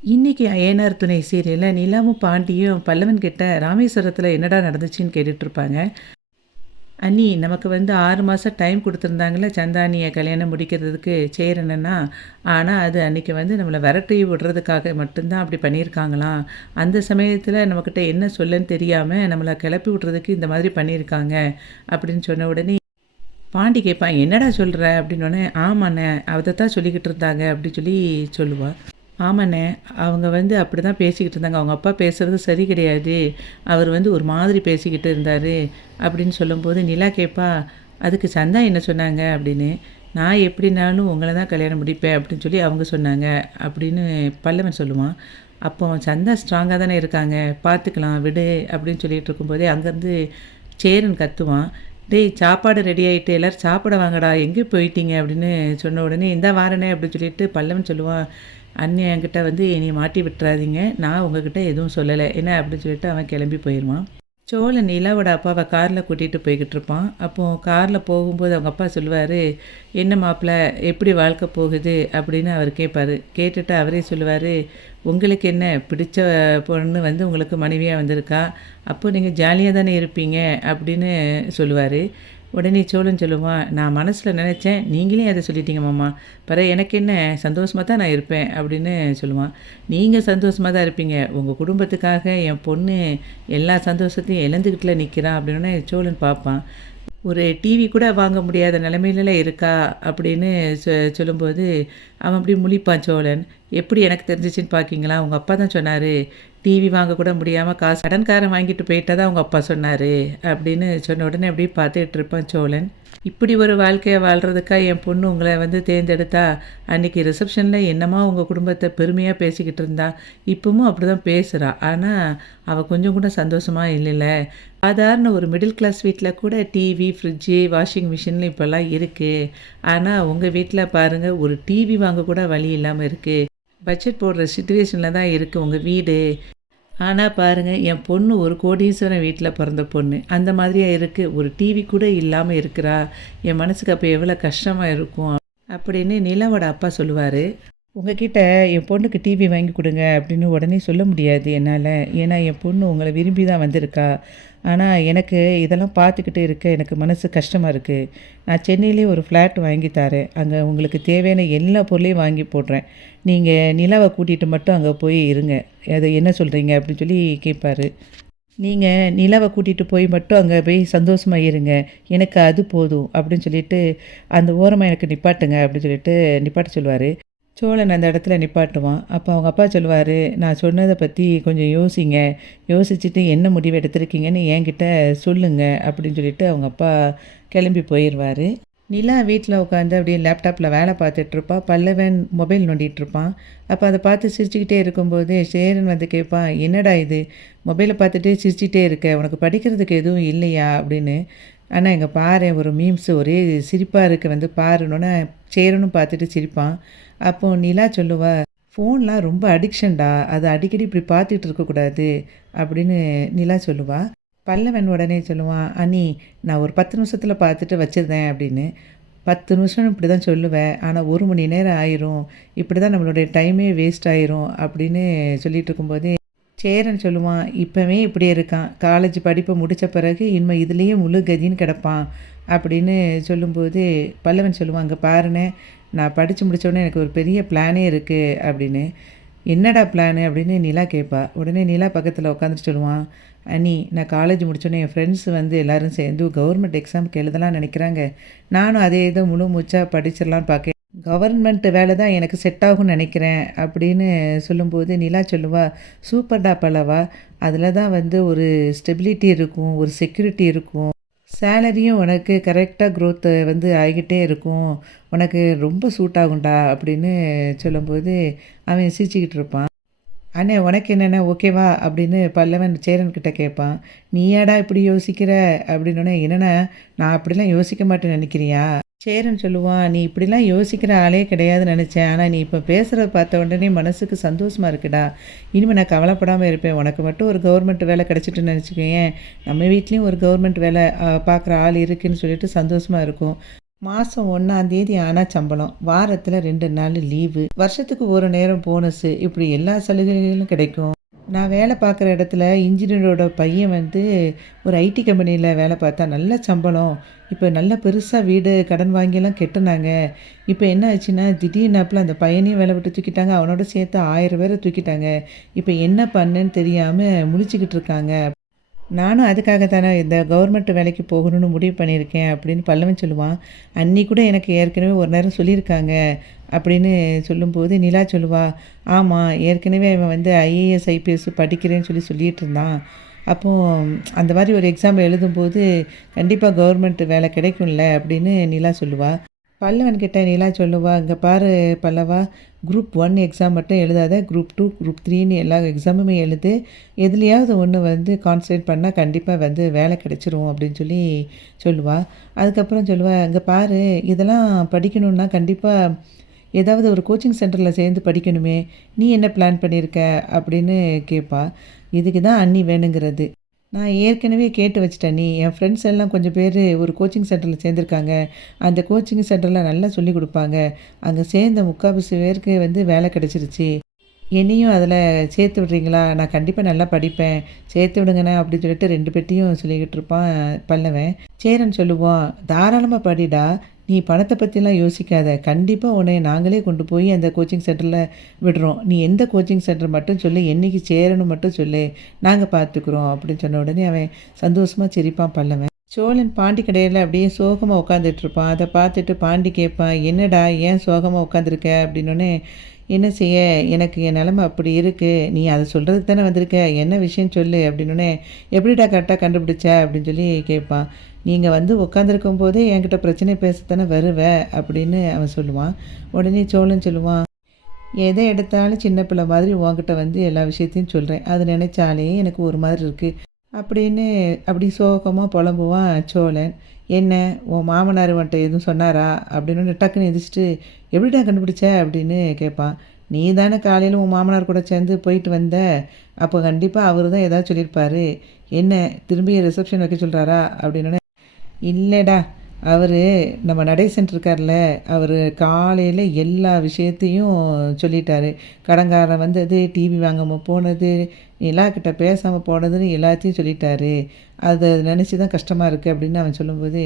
இன்னைக்கு "ஏனார் துணை" சீரியல்ல நிலாவும் பாண்டியும் பல்லவன் கிட்ட ராமேஸ்வரத்தில என்னடா நடந்துச்சுன்னு கேட்டுட்ருப்பாங்க. "அண்ணி நமக்கு வந்து 6 மாசம் டைம் குடுத்துருந்தாங்கல்ல சந்தானிய கல்யாணம் முடிக்கிறதுக்கு சேரணுன்னா, ஆனா அது அன்னைக்கு வந்து நம்மள விரட்டி விடுறதுக்காக மட்டும் தான் அப்படி பண்ணியிருக்காங்களாம். அந்த சமயத்தில நம்மக்கிட்ட என்ன சொல்லன்னு தெரியாம நம்மள கிளப்பி விட்றதுக்கு இந்த மாதிரி பண்ணியிருக்காங்க." அப்படின்னு சொன்ன உடனே பாண்டி கேட்பான், "என்னடா சொல்ற?" அப்படின்னோனே, "ஆமாண்ணே அதத்தான் சொல்லிக்கிட்டு இருந்தாங்க." அப்படி சொல்லி சொல்லுவா. ஆமாண்ணே. அவங்க வந்து அப்படிதான் பேசிக்கிட்டு இருந்தாங்க. அவங்க அப்பா பேசுறது சரி கிடையாது. அவர் வந்து ஒரு மாதிரி பேசிக்கிட்டு இருந்தாரு, அப்படின்னு சொல்லும்போது நிலா கேட்பா, "அதுக்கு சந்தா என்ன சொன்னாங்க?" அப்படின்னு. "நான் எப்படினாலும் உங்கள தான் கல்யாணம் முடிப்பேன்." அப்படின்னு சொல்லி அவங்க சொன்னாங்க, அப்படின்னு பல்லவன் சொல்லுவான். அப்போ சந்தா ஸ்ட்ராங்கா தானே இருக்காங்க, பார்த்துக்கலாம் விடு அப்படின்னு சொல்லிட்டு இருக்கும்போதே அங்கேருந்து சேரன் கத்துவான். "டேய் சாப்பாடு ரெடி ஆயிட்டு எல்லாரும் சாப்பிட வாங்கடா, எங்கே போயிட்டீங்க?" அப்படின்னு சொன்ன உடனே, "இந்தா வாரேனே" அப்படின்னு சொல்லிட்டு பல்லவன் சொல்லுவான். "அண்ணி என்கிட்ட வந்து என்னைய மாட்டி விட்டுறாதீங்க. நான் உங்ககிட்ட எதுவும் சொல்லல." என்ன அப்படின்னு சொல்லிட்டு அவன் கிளம்பி போயிருவான். சோழன் நிலாவோட அப்பாவ கார்ல கூட்டிட்டு போய்க்கிட்டு இருப்பான். அப்போ கார்ல போகும்போது அவங்க அப்பா சொல்லுவாரு, "என்ன மாப்பிள எப்படி வாழ்க்கை போகுது?" அப்படின்னு அவர் கேட்பாரு. கேட்டுட்டு அவரே சொல்லுவாரு, "உங்களுக்கு என்ன பிடிச்ச பொண்ணு வந்து உங்களுக்கு மனைவியா வந்திருக்கா. அப்போ நீங்க ஜாலியா தானே இருப்பீங்க." அப்படின்னு சொல்லுவாரு. உடனே சோழன் சொல்லுவான், "நான் மனசுல நெனச்சேன். நீங்களே அத சொல்லிட்டீங்க மாமா. பிறகு எனக்கு என்ன சந்தோஷமா தான் நான் இருப்பேன்." அப்படின்னு சொல்லுவான். "நீங்க சந்தோஷமா தான் இருப்பீங்க. உங்க குடும்பத்துக்காக என் பொண்ணு எல்லா சந்தோஷத்தையும் இழந்துக்கிட்டுல நிற்கிறா." அப்படின்னோடனே சோழன் பார்ப்பான். "ஒரு டிவி கூட வாங்க முடியாத நிலைமையில இருக்கா." அப்படின்னு சொல்லும்போது அவன் அப்படியே முழிப்பான் சோழன். "எப்படி எனக்கு தெரிஞ்சிச்சுன்னு பார்க்கீங்களா? உங்க அப்பா தான் சொன்னாரு. டிவி வாங்க கூட முடியாம காசு கடன்காரன் வாங்கிட்டு போயிட்டதா உங்க அப்பா சொன்னாரு." அப்படின்னு சொன்ன உடனே அப்படியே பார்த்துட்டு இருப்பான் சோழன். "இப்படி ஒரு வாழ்க்கைய வாழ்றதுக்கா என் பொண்ணு உங்கள வந்து தேர்ந்தெடுத்தா? அன்னைக்கு ரிசப்ஷன்ல என்னமா உங்க குடும்பத்த பெருமையா பேசிக்கிட்டு இருந்தா. இப்பவும் அப்படிதான் பேசுறா. ஆனா அவ கொஞ்சம் கூட சந்தோஷமா இல்லைல்ல. சாதாரண ஒரு மிடில் கிளாஸ் வீட்ல கூட டிவி, ஃப்ரிட்ஜு, வாஷிங் மிஷின்னு இப்போல்லாம் இருக்கு. ஆனா உங்க வீட்ல பாருங்க ஒரு டிவி வாங்க கூட வழி இல்லாம இருக்கு. பட்ஜெட் போடுற சிச்சுவேஷன்ல தான் இருக்கு உங்க வீடு. ஆனா பாருங்க, என் பொண்ணு ஒரு கோடீஸ்வரன் வீட்ல பொறந்த பொண்ணு. அந்த மாதிரியா இருக்கு. ஒரு டிவி கூட இல்லாம இருக்கிறா. என் மனசுக்கு அப்போ எவ்வளோ கஷ்டமா இருக்கும்." அப்படின்னு நிலாவோட அப்பா சொல்லுவாரு. "உங்ககிட்ட என் பொண்ணுக்கு டிவி வாங்கி கொடுங்க அப்படின்னு உடனே சொல்ல முடியாது என்னால. ஏன்னா என் பொண்ணு உங்கள விரும்பி தான் வந்திருக்கா. ஆனா எனக்கு இதெல்லாம் பார்த்துக்கிட்டு இருக்க எனக்கு மனசு கஷ்டமா இருக்கு. நான் சென்னையிலேயே ஒரு ஃப்ளாட் வாங்கி தரேன். அங்க உங்களுக்கு தேவையான எல்லா பொருளையும் வாங்கி போடுறேன். நீங்க நிலாவ கூட்டிட்டு மட்டும் அங்க போய் இருங்க. அது என்ன சொல்றீங்க?" அப்படின்னு சொல்லி கேட்பாரு. "நீங்க நிலாவ கூட்டிட்டு போய் மட்டும் அங்க போய் சந்தோஷமா இருங்க. எனக்கு அது போதும்." அப்படின்னு சொல்லிட்டு, "அந்த ஓரமா எனக்கு நிப்பாட்டுங்க." அப்படின்னு சொல்லிட்டு நிப்பாட்ட சொல்லுவாரு. சோழன் அந்த இடத்துல நிப்பாட்டுவான். அப்போ அவங்க அப்பா சொல்லுவாரு, "நான் சொன்னத பத்தி கொஞ்சம் யோசிங்க. யோசிச்சுட்டு என்ன முடிவு எடுத்திருக்கீங்கன்னு என்கிட்ட சொல்லுங்க." அப்படின்னு சொல்லிட்டு அவங்க அப்பா கிளம்பி போயிருவாரு. நிலா வீட்ல உட்காந்து அப்படியே லேப்டாப்ல வேலை பார்த்துட்ருப்பா. பல்லவன் மொபைல் நோண்டிகிட்ருப்பான். அப்போ அத பார்த்து சிரிச்சுக்கிட்டே இருக்கும்போது சேரன் வந்து கேட்பான், "என்னடா இது? மொபைல பார்த்துட்டே சிரிச்சுட்டே இருக்க. உனக்கு படிக்கிறதுக்கு எதுவும் இல்லையா?" அப்படின்னு. "அண்ணா இங்க பாரேன் ஒரு மீம்ஸ் ஒரே சிரிப்பா இருக்கு வந்து பாருன்னோனே." சேரனும் பார்த்துட்டு சிரிப்பான். அப்போ நிலா சொல்லுவா, "ஃபோன்லாம் ரொம்ப அடிக்ஷன்டா. அத அடிக்கடி இப்படி பார்த்துட்டு இருக்கக்கூடாது." அப்படின்னு நிலா சொல்லுவா. பல்லவன் உடனே சொல்லுவான், "அண்ணி நான் ஒரு 10 நிமிஷத்துல பார்த்துட்டு வச்சுருந்தேன்." அப்படின்னு. 10 நிமிஷம் இப்படி தான் சொல்லுவேன். ஆனா 1 மணி நேரம் ஆயிரும். இப்படி தான் நம்மளுடைய டைமே வேஸ்ட் ஆயிரும்." அப்படின்னு சொல்லிட்டு இருக்கும்போதே சேரன் சொல்லுவான், "இப்பவே இப்படி இருக்கான். காலேஜ் படிப்ப முடிச்ச பிறகு இனிமே இதுலயே முழு கதின்னு கிடப்பான்." அப்படின்னு சொல்லும்போது பல்லவன் சொல்லுவான், "அங்க பாருண்ணே, நான் படிச்சு முடிச்சோனே எனக்கு ஒரு பெரிய பிளானே இருக்கு." அப்படின்னு. "என்னடா பிளானு?" அப்படின்னு நிலா கேட்பா. உடனே நிலா பக்கத்துல உட்காந்துட்டு சொல்லுவான், "அண்ணி நான் காலேஜ் முடிச்சோனே என் ஃப்ரெண்ட்ஸ் வந்து எல்லாரும் சேர்ந்து கவர்மெண்ட் எக்ஸாமுக்கு எழுதலாம்னு நினைக்கிறாங்க. நானும் அதே இத முழு மூச்சா படிச்சிடலான்னு பார்க்கேன். கவர்மெண்ட் வேலை தான் எனக்கு செட் ஆகும்னு நினைக்கிறேன்." அப்படின்னு சொல்லும்போது நிலா சொல்லுவா, "சூப்பர்டா பல்லவா! அதில தான் வந்து ஒரு ஸ்டெபிலிட்டி இருக்கும், ஒரு செக்யூரிட்டி இருக்கும். சேலரியும் உனக்கு கரெக்ட்டா குரோத் வந்து ஆகிக்கிட்டே இருக்கும். உனக்கு ரொம்ப சூட் ஆகும்டா." அப்படின்னு சொல்லும்போது அவன் சிரிச்சுக்கிட்டு இருப்பான். "அண்ணே உனக்கு என்னண்ணே ஓகேவா?" அப்படின்னு பல்லவன் சேரன்கிட்ட கேட்பான். "நீயாடா இப்படி யோசிக்கிற?" அப்படின்னோனே, "என்னண்ணா நான் அப்படிலாம் யோசிக்க மாட்டேன்னு நினைக்கிறியா?" சேரன் சொல்லுவான், "நீ இப்படிலாம் யோசிக்கிற ஆளே கிடையாதுன்னு நினச்சேன். ஆனா நீ இப்போ பேசுகிறத பார்த்த உடனே மனசுக்கு சந்தோஷமா இருக்குடா. இனிமே நான் கவலைப்படாம இருப்பேன். உனக்கு மட்டும் ஒரு கவர்மெண்ட் வேலை கிடைச்சிட்டுன்னு நினச்சிக்கயேன். நம்ம வீட்லேயும் ஒரு கவர்மெண்ட் வேலை பார்க்குற ஆள் இருக்குன்னு சொல்லிட்டு சந்தோஷமா இருக்கும்." மாதம் 1ஆம் தேதி ஆனால் சம்பளம், வாரத்தில் 2 நாள் லீவு, வருஷத்துக்கு ஒரு நேரம் போனஸு, இப்படி எல்லா சலுகைகளும் கிடைக்கும். நான் வேலை பார்க்குற இடத்துல இன்ஜினியரோட பையன் வந்து ஒரு ஐடி கம்பெனியில் வேலை பார்த்தா நல்ல சம்பளம். இப்போ நல்ல பெருசாக வீடு கடன் வாங்கியெல்லாம் கெட்டுனாங்க. இப்போ என்ன ஆச்சுன்னா திடீர்னாப்புல அந்த பையனையும் வேலை விட்டு தூக்கிட்டாங்க. அவனோட சேர்த்து 1000 பேரை தூக்கிட்டாங்க. இப்போ என்ன பண்ணேன்னு தெரியாமல் முழிச்சுக்கிட்டு இருக்காங்க. நானும் அதுக்காக தானே இந்த கவர்மெண்ட் வேலைக்கு போகணும்னு முடிவு பண்ணியிருக்கேன் அப்படின்னு பல்லவன் சொல்லுவான். அன்னி கூட எனக்கு ஏற்கனவே ஒரு நேரம் சொல்லியிருக்காங்க அப்படின்னு சொல்லும்போது நிலா சொல்லுவா, ஆமாம் ஏற்கனவே அவன் வந்து ஐஏஎஸ் ஐபிஎஸ் படிக்கிறேன்னு சொல்லிட்டு இருந்தான். அப்போது அந்த மாதிரி ஒரு எக்ஸாம் எழுதும்போது கண்டிப்பாக கவர்மெண்ட் வேலை கிடைக்கும்ல அப்படின்னு நிலா சொல்லுவா. பல்லவன் கிட்ட நிலா சொல்லுவா, இங்கே பாரு பல்லவா, குரூப் 1 எக்ஸாம் மட்டும் எழுதாத, குரூப் 2 குரூப் 3ன்னு எல்லா எக்ஸாமுமே எழுது. எதுலையாவது ஒன்று வந்து கான்சன்ட்ரேட் பண்ணால் கண்டிப்பாக வந்து வேலை கிடைச்சிரும் அப்படின்னு சொல்லுவா. அதுக்கப்புறம் சொல்லுவா, இங்கே பாரு இதெல்லாம் படிக்கணுன்னா கண்டிப்பாக ஏதாவது ஒரு கோச்சிங் சென்டரில் சேர்ந்து படிக்கணுமே, நீ என்ன பிளான் பண்ணியிருக்க அப்படின்னு கேட்பா. இதுக்கு தான் அண்ணி வேணுங்கிறது. நான் ஏற்கனவே கேட்டு வச்சுட்டேன் நீ, என் ஃப்ரெண்ட்ஸ் எல்லாம் கொஞ்சம் பேர் ஒரு கோச்சிங் சென்டரில் சேர்ந்துருக்காங்க. அந்த கோச்சிங் சென்டரில் நல்லா சொல்லிக் கொடுப்பாங்க. அங்கே சேர்ந்த 3/4 பேருக்கு வந்து வேலை கிடச்சிருச்சு. என்னையும் அதில் சேர்த்து விட்றீங்களா? நான் கண்டிப்பாக நல்லா படிப்பேன். சேர்த்து விடுங்கண்ணே அப்படின்னு சொல்லிட்டு 2 பேர்ட்டையும் சொல்லிக்கிட்டு இருப்பான் பல்லவன். சேரன் சொல்லுவான், தாராளமாக படிடா. நீ பணத்தை பற்றிலாம் யோசிக்காத. கண்டிப்பாக உன்னை நாங்களே கொண்டு போய் அந்த கோச்சிங் சென்டரில் விடுறோம். நீ எந்த கோச்சிங் சென்டர் மட்டும் சொல்லு, என்றைக்கு சேரணும் மட்டும் சொல்லு, நாங்கள் பார்த்துக்குறோம் அப்படின்னு சொன்ன உடனே அவன் சந்தோஷமாக சிரிப்பான் பல்லவன். சோழன் பாண்டி கடையில் அப்படியே சோகமாக உட்காந்துட்டு இருப்பான். அதை பார்த்துட்டு பாண்டி கேட்பான், என்னடா ஏன் சோகமாக உட்காந்துருக்க அப்படின்னோடனே, என்ன செய்ய, எனக்கு என் நிலமை அப்படி இருக்குது, நீ அதை சொல்கிறதுக்கு தானே வந்திருக்க, என்ன விஷயம் சொல்லு அப்படின்னோடனே, எப்படிடா கரெக்டாக கண்டுபிடிச்ச அப்படின்னு சொல்லி கேட்பான். நீங்கள் வந்து உட்காந்துருக்கும் போதே என்கிட்ட பிரச்சனை பேசத்தானே வருவ அப்படின்னு அவன் சொல்லுவான். உடனே சோழன் சொல்லுவான், எதை எடுத்தாலும் சின்ன பிள்ளை மாதிரி உன்கிட்ட வந்து எல்லா விஷயத்தையும் சொல்கிறேன், அது நினச்சாலே எனக்கு ஒரு மாதிரி இருக்குது அப்படின்னு அப்படி சோகமாக புலம்புவான் சோழன். என்ன உன் மாமனார் வந்துட்டு எதுவும் சொன்னாரா அப்படின்னு டக்குன்னு எதிர்ச்சிட்டு, எப்படிடா கண்டுபிடிச்ச அப்படின்னு கேட்பான். நீ தானே காலையில் உன் மாமனார் கூட சேர்ந்து போயிட்டு வந்த, அப்போ கண்டிப்பாக அவர் தான் ஏதாவது சொல்லியிருப்பார். என்ன திரும்பி ரிசப்ஷன் வைக்க சொல்கிறாரா அப்படின்னோடனே, இல்லைடா, அவர் நம்ம நடேசன் இருக்கார்ல, அவர் காலையில் எல்லா விஷயத்தையும் சொல்லிட்டாரு. கடன்காரன் வந்தது, டிவி வாங்காமல் போனது, நிலாக்கிட்ட பேசாமல் போனதுன்னு எல்லாத்தையும் சொல்லிட்டாரு. அதை நினச்சி தான் கஷ்டமாக இருக்குது அப்படின்னு அவன் சொல்லும்போது,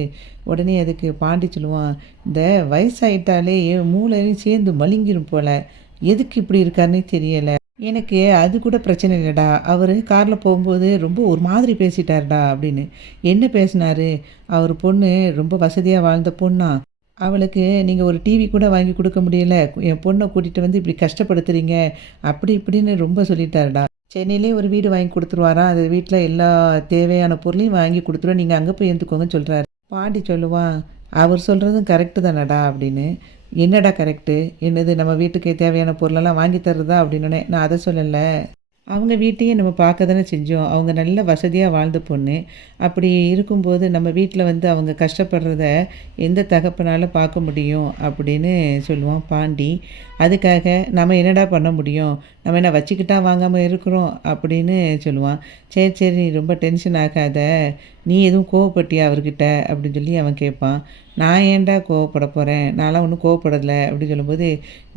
உடனே அதுக்கு பாண்டி சொல்லுவான், இந்த வயசாயிட்டாலே மூளையும் சேர்ந்து மழுங்கிரும் போல், எதுக்கு இப்படி இருக்காருன்னே தெரியலை. எனக்கு அது கூட பிரச்சனை இல்லைடா, அவர் காரில் போகும்போது ரொம்ப ஒரு மாதிரி பேசிட்டாருடா அப்படின்னு. என்ன பேசினாரு? அவர் பொண்ணு ரொம்ப வசதியாக வாழ்ந்த பொண்ணா, அவளுக்கு நீங்கள் ஒரு டிவி கூட வாங்கி கொடுக்க முடியல, என் பொண்ணை கூட்டிகிட்டு வந்து இப்படி கஷ்டப்படுத்துறீங்க அப்படி இப்படின்னு ரொம்ப சொல்லிட்டாருடா. சென்னையிலே ஒரு வீடு வாங்கி கொடுத்துருவாராம், அந்த வீட்டில் எல்லா தேவையான பொருளையும் வாங்கி கொடுத்துருவோம், நீங்கள் அங்கே போய் இருந்துக்கோங்கன்னு சொல்கிறாரு. பாண்டி சொல்லுவான், அவர் சொல்கிறதும் கரெக்டு தானடா அப்படின்னு. என்னடா கரெக்டு? என்னது நம்ம வீட்டுக்கு தேவையான பொருளெல்லாம் வாங்கி தர்றதா அப்படின்னோடனே, நான் அதை சொல்லலை, அவங்க வீட்டையே நம்ம பார்க்க தானே செஞ்சோம். அவங்க நல்ல வசதியாக வாழ்ந்த பொண்ணு. அப்படி இருக்கும்போது நம்ம வீட்டில் வந்து அவங்க கஷ்டப்படுறத எந்த தகப்பனால் பார்க்க முடியும் அப்படின்னு சொல்லுவான் பாண்டி. அதுக்காக நம்ம என்னடா பண்ண முடியும், நம்ம என்ன வச்சுக்கிட்டா வாங்காமல் இருக்கிறோம் அப்படின்னு சொல்லுவான். சரி சரி, நீ ரொம்ப டென்ஷன் ஆகாத, நீ எதுவும் கோவப்பட்டியா அவர்கிட்ட அப்படின்னு சொல்லி அவன் கேட்பான். நான் ஏன்டா கோவப்பட போகிறேன், நான்லாம் ஒன்றும் கோவப்படலை அப்படின்னு சொல்லும்போது,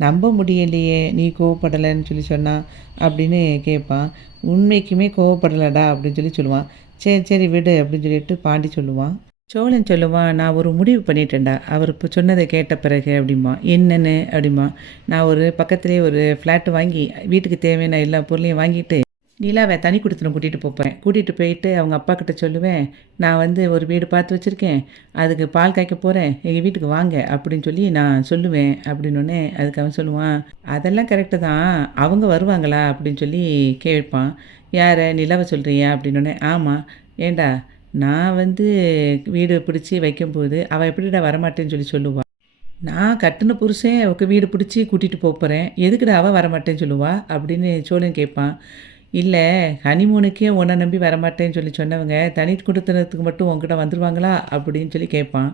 நம்ப முடியலையே நீ கோவப்படலைன்னு சொன்னான் அப்படின்னு கேட்பான். உண்மைக்குமே கோவப்படலடா அப்படின்னு சொல்லுவான். சரி சரி விடு அப்படின்னு சொல்லிட்டு பாண்டி சொல்லுவான். சோழன் சொல்லுவான், நான் ஒரு முடிவு பண்ணிட்டேன்டா அவர் இப்போ சொன்னதை கேட்ட பிறகு அப்படிம்பான். என்னென்னு அப்படிம்பான். நான் ஒரு பக்கத்துலேயே ஒரு ஃப்ளாட்டு வாங்கி வீட்டுக்கு தேவையான எல்லா பொருளையும் வாங்கிட்டு நிலாவை தனி கொடுத்துன்னு கூட்டிகிட்டு போகிறேன். கூட்டிகிட்டு போயிட்டு அவங்க அப்பா கிட்ட சொல்லுவேன், நான் வந்து ஒரு வீடு பார்த்து வச்சுருக்கேன், அதுக்கு பால் காய்க்க போகிறேன், எங்கள் வீட்டுக்கு வாங்க அப்படின்னு சொல்லி நான் சொல்லுவேன் அப்படின்னோடனே அதுக்கு அவன் சொல்லுவான், அதெல்லாம் கரெக்டு தான், அவங்க வருவாங்களா அப்படின்னு சொல்லி கேட்பான். யாரை, நிலாவை சொல்கிறியா அப்படின்னோடனே, ஆமாம். ஏண்டா நான் வந்து வீடு பிடிச்சி வைக்கும்போது அவள் எப்படிடா வரமாட்டேன்னு சொல்லுவாள். நான் கட்டின புருஷன் அவளுக்கு வீடு பிடிச்சி கூட்டிகிட்டு போகிறேன், எதுக்குடா அவள் வரமாட்டேன்னு சொல்லுவா அப்படின்னு சோழன் கேட்பான். இல்லை, ஹனிமூனுக்கே உன்னை நம்பி வரமாட்டேன்னு சொன்னவங்க தனி கொடுத்துறதுக்கு மட்டும் உங்ககிட்ட வந்துடுவாங்களா அப்படின்னு கேட்பான்.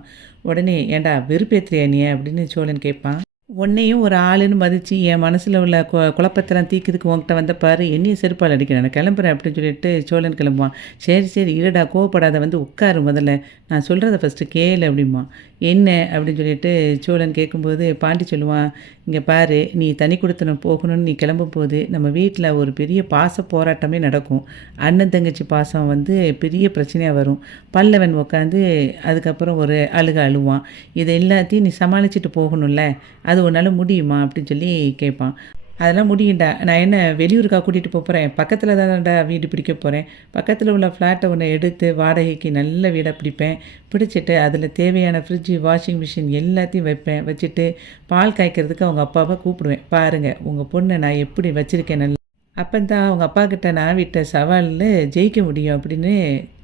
உடனே ஏண்டா வெறுப்பேத்துறியா நீ அப்படின்னு சோழன் கேட்பான். உன்னையும் ஒரு ஆளுன்னு மதிச்சு, என் மனசுல உள்ள குழப்பத்தெல்லாம் தீர்க்கிறதுக்கு உன்கிட்ட வந்த பாரு, என்னையும் செருப்பால அடிக்கிறேன். நான் கிளம்புறேன் அப்படின்னு சொல்லிட்டு சோழன் கிளம்புவான். சரி, சரி இருடா கோவப்படாத வந்து உட்காரு முதல்ல. நான் சொல்றத ஃபர்ஸ்ட்டு கேளு அப்படிம்பான். என்ன அப்படின்னு சொல்லிட்டு சோழன் கேட்கும்போது, பாண்டி சொல்லுவான், இங்க பாரு நீ தனி குடித்தனம் போகணும்னு நீ கிளம்பும்போது, நம்ம வீட்ல ஒரு பெரிய பாச போராட்டமே நடக்கும். அண்ணன் தங்கச்சி பாசம் வந்து பெரிய பிரச்சனையா வரும். பல்லவன் உட்காந்து அதுக்கப்புறம் ஒரு அழுவான். இத எல்லாத்தையும் நீ சமாளிச்சுட்டு போகணும்ல. அது உன்னால முடியுமா? அப்படின்னு சொல்லி கேட்பான். அதெல்லாம் முடியும்டா. நான் என்ன வெளியூருக்கா கூட்டிட்டு போறேன். பக்கத்தில தானடா வீடு பிடிக்க போறேன். பக்கத்தில உள்ள ஃப்ளாட்ட ஒண்ணு எடுத்து வாடகைக்கு நல்ல வீடா பிடிப்பேன். பிடிச்சிட்டு அதில தேவையான ஃப்ரிட்ஜு, வாஷிங் மிஷின் எல்லாத்தையும் வைப்பேன். வச்சுட்டு பால் காய்க்கிறதுக்கு அவங்க அப்பாவ கூப்பிடுவேன். பாருங்க உங்க பொண்ண நான் எப்படி வச்சிருக்கேன் நல்லா. அப்பந்தான் அவங்க அப்பாக்கிட்ட நான் விட்ட சவால்ல ஜெயிக்க முடியும் அப்படின்னு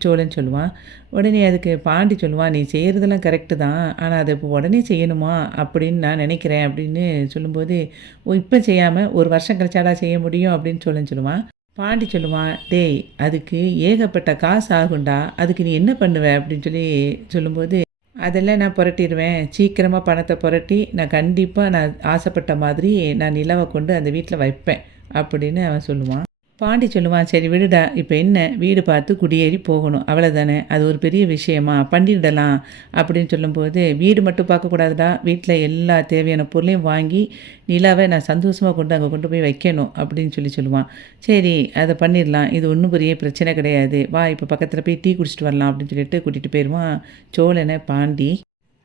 சோழன் சொல்லுவான். உடனே அதுக்கு பாண்டி சொல்லுவான், "நீ செய்கிறதெல்லாம் கரெக்டு தான். ஆனா அத இப்போ உடனே செய்யணுமா? அப்படின்னு நான் நினைக்கிறேன்." அப்படின்னு சொல்லும்போது, "ஓ இப்ப செய்யாம 1 வருஷம் கழிச்சாடா செய்ய முடியும்?" அப்படின்னு சோழன் சொல்லுவான். பாண்டி சொல்லுவான், "டேய் அதுக்கு ஏகப்பட்ட காசு ஆகும்டா. அதுக்கு நீ என்ன பண்ணுவ?" அப்படின்னு சொல்லி சொல்லும்போது, "அதெல்லாம் நான் புரட்டிருவேன். சீக்கிரமா பணத்த புரட்டி, நான் கண்டிப்பா நான் ஆசைப்பட்ட மாதிரி நான் நிலாவ கொண்டு அந்த வீட்ல வைப்பேன்." அப்படின்னு அவன் சொல்லுவான். பாண்டி சொல்லுவான், "சரி விடுடா. இப்ப என்ன வீடு பார்த்து குடியேறி போகணும். அவ்வளோதானே. அது ஒரு பெரிய விஷயமா? பண்ணிடலாம்." அப்படின்னு சொல்லும்போது, "வீடு மட்டும் பார்க்கக்கூடாதுடா. வீட்ல எல்லா தேவையான பொருளையும் வாங்கி நிலாவ நான் சந்தோஷமா கொண்டு அங்க கொண்டு போய் வைக்கணும்." அப்படின்னு சொல்லுவான். "சரி அத பண்ணிடலாம். இது ஒண்ணும் பெரிய பிரச்சனை கிடையாது. வா இப்ப பக்கத்துல போய் டீ குடிச்சிட்டு வரலாம்." அப்படின்னு சொல்லிட்டு கூட்டிட்டு போயிருவான் சோழன பாண்டி.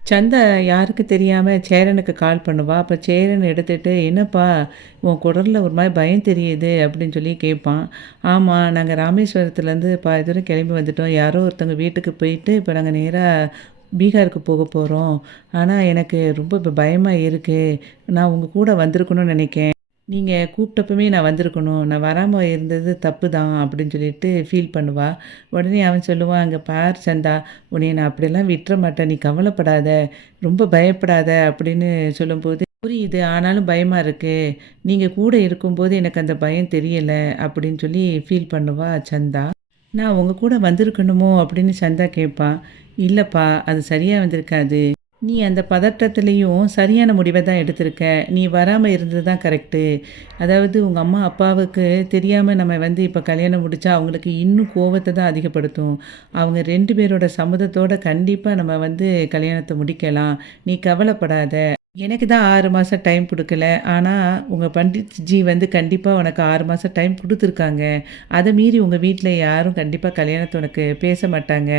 சந்தா யாருக்கு தெரியாம சேரனுக்கு கால் பண்ணுவா. அப்ப சேரன் எடுத்துட்டு, "என்னப்பா உன் குரல்ல ஒரு மாரி பயம் தெரியுது." அப்படின்னு சொல்லி கேட்பான். "ஆமா, நாங்க ராமேஸ்வரத்துலேருந்து பாதி தூரம் கிளம்பி வந்துட்டோம். யாரோ ஒருத்தவங்க வீட்டுக்கு போயிட்டு, இப்ப நாங்க நேரா பீகாருக்கு போக போறோம். ஆனா எனக்கு ரொம்ப இப்ப பயமா இருக்கு. நான் உங்க கூட வந்திருக்கணும்னு நெனைக்கேன். நீங்க கூப்பிட்டப்பவே நான் வந்திருக்கணும். நான் வராம இருந்தது தப்பு தான்." அப்படின்னு சொல்லிட்டு ஃபீல் பண்ணுவா. உடனே அவன் சொல்லுவான், "அங்க பாரு சந்தா, உன்னைய நான் அப்படியெல்லாம் விட்டுற மாட்டேன். நீ கவலைப்படாத. ரொம்ப பயப்படாத." அப்படின்னு சொல்லும்போது, "புரியுது. ஆனாலும் பயமா இருக்கு. நீங்க கூட இருக்கும்போது எனக்கு அந்த பயம் தெரியல." அப்படின்னு சொல்லி ஃபீல் பண்ணுவா சந்தா. "நான் உங்க கூட வந்திருக்கணுமோ?" அப்படின்னு சந்தா கேட்பா. "இல்லப்பா, அது சரியா வந்திருக்காது. நீ அந்த பதட்டத்திலயும் சரியான முடிவ தான் எடுத்திருக்க. நீ வராம இருந்தது தான் கரெக்ட்டு. அதாவது உங்க அம்மா, அப்பாவுக்கு தெரியாம நம்ம வந்து இப்ப கல்யாணம் முடிச்சா, அவங்களுக்கு இன்னும் கோவத்த தான் அதிகப்படுத்தும். அவங்க 2 பேரோட சம்மதத்தோட கண்டிப்பா நம்ம வந்து கல்யாணத்த முடிக்கலாம். நீ கவலைப்படாத." எனக்கு தான் 6 மாசம் டைம் குடுக்கல. ஆனா, உங்க பண்டிட்ஜி வந்து கண்டிப்பா உனக்கு 6 மாசம் டைம் குடுத்துருக்காங்க. அத மீறி உங்க வீட்ல யாரும் கண்டிப்பா கல்யாணத்த உனக்கு பேச மாட்டாங்க.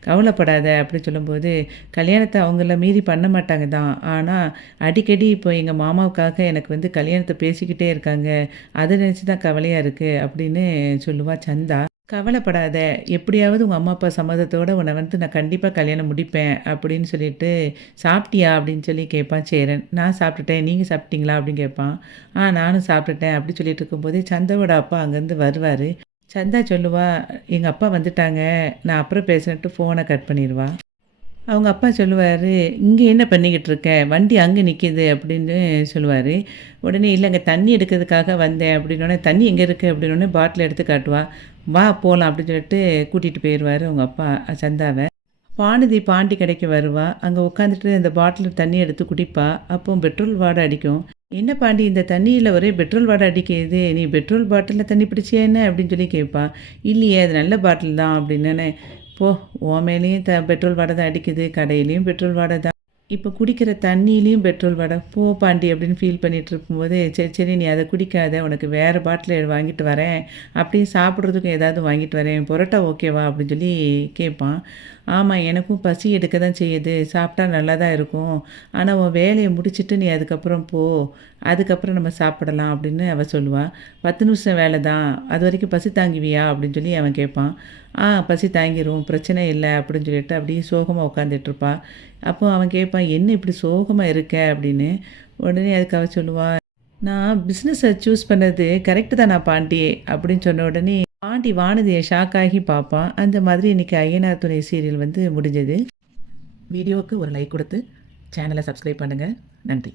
கவலைப்படாத அப்படின்னு சொல்லும்போது, கல்யாணத்த அவங்கள மீறி பண்ண மாட்டாங்க தான். ஆனா, அடிக்கடி இப்போ எங்க மாமாவுக்காக எனக்கு வந்து கல்யாணத்த பேசிக்கிட்டே இருக்காங்க. அத நினைச்சு தான் கவலையா இருக்கு அப்படின்னு சொல்லுவா சந்தா. "கவலைப்படாத. எப்படியாவது உங்க அம்மா, அப்பா சம்மதத்தோட உன்ன வந்து நான் கண்டிப்பா கல்யாணம் முடிப்பேன்." அப்படின்னு சொல்லிட்டு, "சாப்பிட்டியா?" அப்படின்னு சொல்லி கேட்பான் சேரன். "நான் சாப்பிட்டுட்டேன். நீங்க சாப்பிட்டீங்களா?" அப்படின்னு கேட்பான். நானும் சாப்பிட்டுட்டேன்." அப்படி சொல்லிட்டு இருக்கும்போதே சந்தாவோட அப்பா அங்கேருந்து வருவாரு. சந்தா சொல்லுவா, "எங்க அப்பா வந்துட்டாங்க. நான் அப்புறம் பேசுறேன்ட்டு" ஃபோன கட் பண்ணிருவா. அவங்க அப்பா சொல்லுவாரு, "இங்க என்ன பண்ணிக்கிட்டு இருக்க? வண்டி அங்க நிக்கிது." அப்படின்னு சொல்லுவாரு. உடனே, "இல்லங்க தண்ணி எடுக்கிறதுக்காக வந்தேன்." அப்படின்னோனே, "தண்ணி எங்க இருக்கு?" அப்படின்னோனே பாட்டில எடுத்து காட்டுவா. "வா போலாம்." அப்படின்னு சொல்லிட்டு கூட்டிட்டு போயிருவாரு அவங்க அப்பா சந்தாவ. வானதி பாண்டி கடைக்கு வருவா. அங்க உட்காந்துட்டு அந்த பாட்டில்ல தண்ணி எடுத்து குடிப்பா. அப்போ பெட்ரோல் வாடை அடிக்கும். "என்ன பாண்டி இந்த தண்ணியில ஒரே பெட்ரோல் வாடை அடிக்குது. நீ பெட்ரோல் பாட்டில்ல தண்ணி பிடிச்சியா என்ன?" அப்படின்னு சொல்லி கேட்பா. "இல்லையே அது நல்ல பாட்டில் தான்." அப்படின்னோனே, "போ உன் மேலேயும் பெட்ரோல் வாடை தான் அடிக்குது. கடையிலயும் பெட்ரோல் வாடை தான். இப்போ குடிக்கிற தண்ணியிலயும் பெட்ரோல் வாடை. போ பாண்டி." அப்படின்னு ஃபீல் பண்ணிட்டு இருக்கும்போது, "சரி சரி நீ அத குடிக்காத. உனக்கு வேற பாட்டில் வாங்கிட்டு வரேன். அப்படியே சாப்பிட்றதுக்கும் ஏதாவது வாங்கிட்டு வரேன். பரோட்டா ஓகேவா?" அப்படின்னு சொல்லி கேட்பான். "ஆமா எனக்கும் பசி எடுக்க தான் செய்யுது. சாப்பிட்டா நல்லா தான் இருக்கும். ஆனா உன் வேலைய முடிச்சுட்டு நீ அதுக்கப்புறம் போ. அதுக்கப்புறம் நம்ம சாப்பிடலாம்." அப்படின்னு அவ சொல்லுவா. "10 நிமிஷம் வேலை தான். அதுவரைக்கும் பசி தாங்குவியா?" அப்படின்னு சொல்லி அவன் கேட்பான். பசி தாங்கிரும். பிரச்சனை இல்ல." அப்படின்னு சொல்லிட்டு அப்படியே சோகமா உட்காந்துட்ருப்பா. அப்போ அவன் கேட்பான், "என்ன இப்படி சோகமா இருக்க?" அப்படின்னு. உடனே அதுக்கு அவ சொல்லுவா, "நான் பிஸ்னஸ சூஸ் பண்ணது கரெக்ட்டு தானா பாண்டி?" அப்படின்னு சொன்ன உடனே பாண்டி வானதிய ஷாக் ஆகி பார்ப்பான். அந்த மாதிரி இன்னைக்கு ஐயனார் துணை சீரியல் வந்து முடிஞ்சது. வீடியோவுக்கு ஒரு லைக் குடுத்து சேனல சப்ஸ்கிரைப் பண்ணுங்க. நன்றி.